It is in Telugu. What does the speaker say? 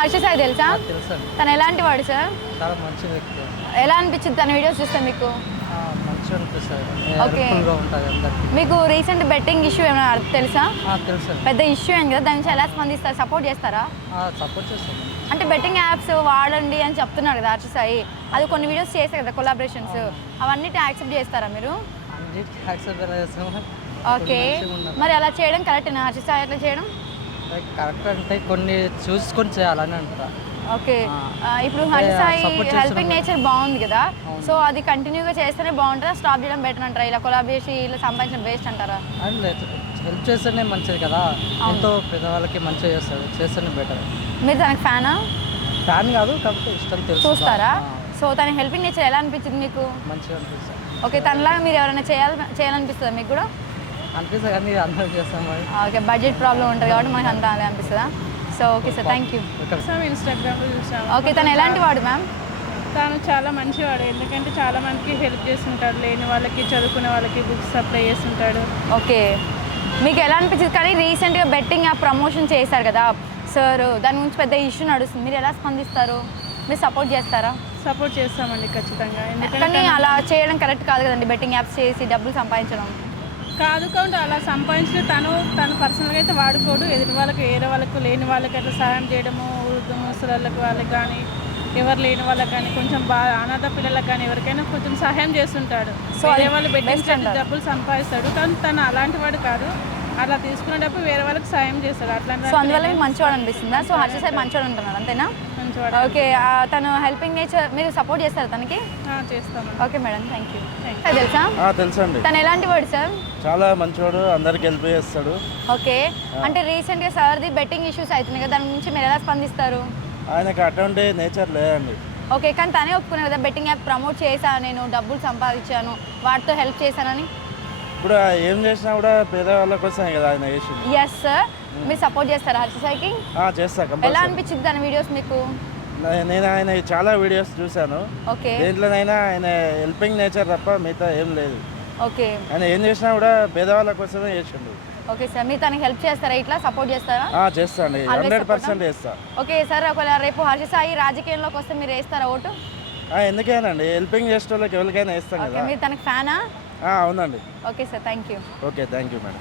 హర్ష సాయి తెలుసా? తెలుసండి. తను ఎలాంటి వాడు సార్? చాలా మంచి వ్యక్తి. ఎలా అనిపించింది తన వీడియోస్ చూస్తే మీకు? మంచిగా అనిపిస్తుంది. ఓకే. హెల్ప్ఫుల్గా ఉంటుంది అందరికి. మీకు రీసెంట్ బెట్టింగ్ ఇష్యూ ఏమైనా తెలుసా? తెలుసండి. పెద్ద ఇష్యూ అయింది కదా, దాని నుంచి ఎలా స్పందిస్తారు? సపోర్ట్ చేస్తారా? సపోర్ట్ చేస్తాను. అంటే బెట్టింగ్ యాప్స్ వాడండి అని చెప్తున్నారు కదా హర్ష సాయి, అది కొన్ని వీడియోస్ చేస్తారు కదా కొలాబరేషన్స్, అవన్నీ యాక్సెప్ట్ చేస్తారా మీరు? అన్నిటికీ యాక్సెప్ట్ చేస్తాము. ఓకే, మరి అలా చేయడం కరెక్టేనా హర్ష సాయి అట్లా చేయడం? కరెక్ట్ అంటే కొన్ని చూసుకొని చేయాలని అంటారా. ఓకే, ఇప్పుడు హర్ష సాయి హెల్పింగ్ నేచర్ బాగుంది కదా, సో అది కంటిన్యూగా చేస్తేనే బాగుంటుందా, స్టాప్ చేయడం బెటర్ అంటారా? ఇలా కొలాబ్ చేసి ఇలా సంపాదించడం వేస్ట్ అంటారా? అండ్ హెల్ప్ చేస్తేనే మంచిది కదా, ఎంతో పేదవాళ్ళకి మంచిగా చేస్తేనే బెటర్. మీరు తనకి ఫ్యానా? ఫ్యాన్ కాదు, కాకపోతే ఇష్టం తెలుసు. చూస్తారా? సో తన హెల్పింగ్ నేచర్ ఎలా అనిపించింది మీకు? మంచిగా అనిపిస్తుంది. ఓకే, తనలాగా మీరు ఎవరైనా చేయాలనిపిస్తుందా మీకు కూడా? అనిపిస్తుంది కానీ అందరూ చేస్తాం మరి. ఓకే, బడ్జెట్ ప్రాబ్లం ఉంటుంది కాబట్టి మనకు అంత అనిపిస్తుందా? So okay sir, thank you. ఇన్స్టాగ్రామ్లో చూసాము. ఓకే, తను ఎలాంటి వాడు మ్యామ్? తను చాలా మంచివాడు, ఎందుకంటే చాలా మందికి హెల్ప్ చేస్తుంటాడు, లేని వాళ్ళకి చదువుకునే వాళ్ళకి బుక్స్ సప్లై చేస్తుంటాడు. ఓకే, మీకు ఎలా అనిపించింది? కానీ రీసెంట్గా బెట్టింగ్ యాప్ ప్రమోషన్ చేశారు కదా సార్, దాని గురించి పెద్ద ఇష్యూ నడుస్తుంది, మీరు ఎలా స్పందిస్తారు? మీరు సపోర్ట్ చేస్తారా? సపోర్ట్ చేస్తామండి ఖచ్చితంగా, కానీ ఎందుకంటే అలా చేయడం కరెక్ట్ కాదు కదండి, బెట్టింగ్ యాప్స్ చేసి డబ్బులు సంపాదించడం. కాదు కాబట్టి అలా సంపాదించిన తను పర్సనల్గా అయితే వాడుకోడు, ఎదుటి వాళ్ళకి వేరే వాళ్ళకు లేని వాళ్ళకి అట్లా సహాయం చేయడము, వృద్ధ ముసలాళ్ళకి వాళ్ళకి కానీ ఎవరు లేని వాళ్ళకి కానీ కొంచెం బాగా అనాథ పిల్లలకు కానీ ఎవరికైనా కొంచెం సహాయం చేస్తుంటాడు. సో వేరే వాళ్ళు బెట్టింగ్ డబ్బులు సంపాదిస్తాడు, కానీ తను అలాంటి వాడు కాదు, అలా తీసుకునేటప్పుడు వేరే వాళ్ళకి సాయం చేస్తాడు. అట్లాంటి సో అందువల్ల మీకు మంచివాడు అనిపిస్తుందా? సో హర్ష సాయి మంచివాడు అంటున్నారు అంతేనా? మంచివాడు. ఓకే, తను హెల్పింగ్ నేచర్ మీరు సపోర్ట్ చేస్తారు తనకి? చేస్తామండి. Okay madam, thank you. తెలుసా? తెలుసండి. తను ఎలాంటి వాడు సార్? చాలా మంచివాడు, అందరికి హెల్ప్ చేస్తాడు. ఓకే, అంటే రీసెంట్గా సార్ది బెట్టింగ్ ఇష్యూస్ అవుతున్నాయి కదా, దాని నుంచి మీరు ఎలా స్పందిస్తారు? ఆయనకు అటువంటి నేచర్ లేదండి. ఓకే, కానీ తనే ఒప్పుకున్నారు కదా బెట్టింగ్ యాప్ ప్రమోట్ చేశాను, నేను డబ్బులు సంపాదించాను, వాటితో హెల్ప్ చేశానని. ఇప్పుడు ఏం చేసినా కూడా పేదవాళ్ళ కోసమే కదా ఆయన చేసింది. ఎస్ సార్, మీరు సపోర్ట్ చేస్తారా హర్ష సాయికి? చేస్తా. ఎలా అనిపించింది తన వీడియోస్ మీకు? నేను ఆయన చాలా వీడియోస్ చూశాను. ఓకే, దేంట్లోనైనా ఆయన హెల్పింగ్ నేచర్ తప్ప మిగతా ఏం లేదు. ఓకే, ఆయన ఏం చేసినా కూడా పేదవాళ్ళ కోసమే చేసిండు. ఓకే సార్, మీరు తనకి హెల్ప్ చేస్తారా, ఇట్లా సపోర్ట్ చేస్తారా? చేస్తా అండి, 100% చేస్తా. ఓకే సార్, ఒకవేళ రేపు హర్ష సాయి రాజకీయంలోకి వస్తే మీరు వేస్తారా ఓటు? ఎందుకేనండి, హెల్పింగ్ చేసే వాళ్ళకి ఎవరికైనా వేస్తాం ఓకే, కదా. మీరు తనకి ఫ్యానా? అవునండి. Okay sir, thank you. Okay, thank you madam.